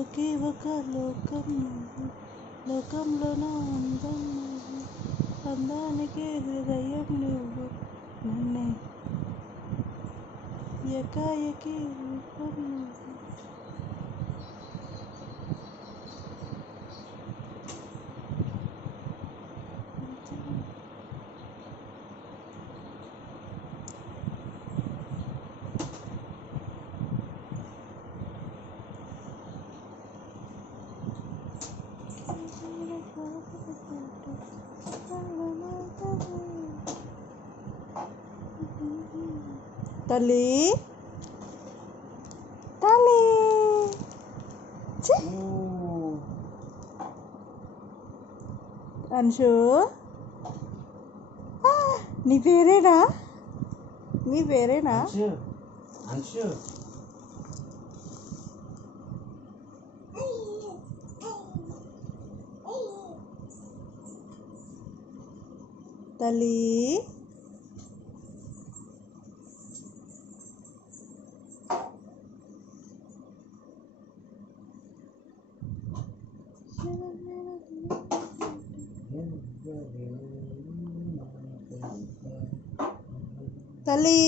ఒకే ఒక లోకం నువ్వు, లోకంలో నా అందం నువ్వు, అందానికి హృదయం నువ్వు, నన్నే ఎకాయకి రూపం నువ్వు. తల్లి తల్లి అంశు, నీ పేరేనా? నీ పేరేనా? తల్లి తల్లి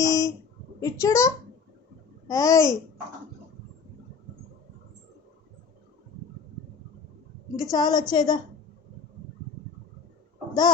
ఇచ్చుడు. ఏయ్, ఇంక చాలా వచ్చేదా దా.